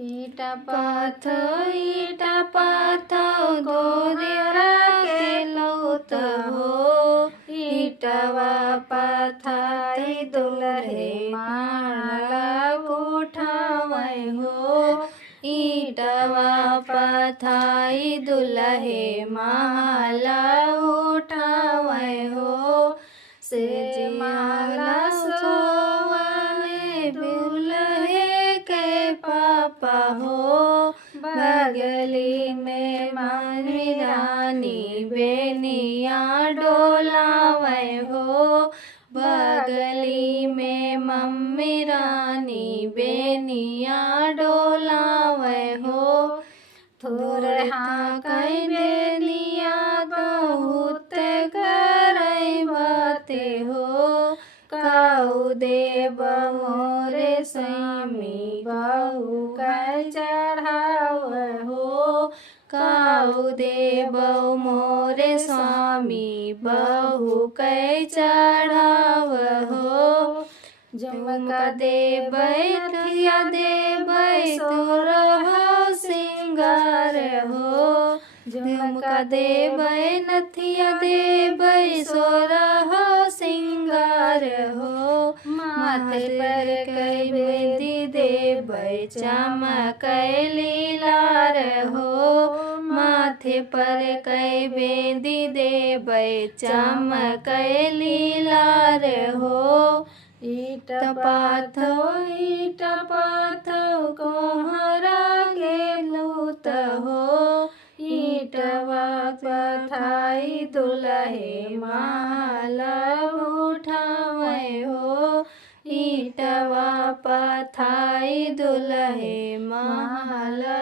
ईटा path गोरिया के लौत हो। ईटवा पथाई दुल्हे माला उठावै हो। ईटवा पथाई दुल्हे माला उठावै हो। से माला सोवने दुल्हे के पापा हो। बगली में मम्मी रानी बेनिया डोलावै हो। बगली में मम्मी रानी बेनिया डोलावै हो। थोड़े हाँकै बेनिया बहुत करई बाते हो। काऊ देव मोरे स्वामी बहू कै चढ़ाव हो। काऊ देव मोरे स्वामी बहू कै चढ़ाव हो। झुमका देबै नथिया देबै सोरह सिंगार हो। झुमका देबै नथिया देबै सोरह सिंगार हो। माथे पर कई बेदी देबै चमकैली लार हो। माथे पर कई बेदी देबै चमकैली लार हो। ईट पाथ कोहरा के लूत हो। ईटवा पथाई दुल्हे माला उठावै हो। ईटवा पथाई दुल्हे माला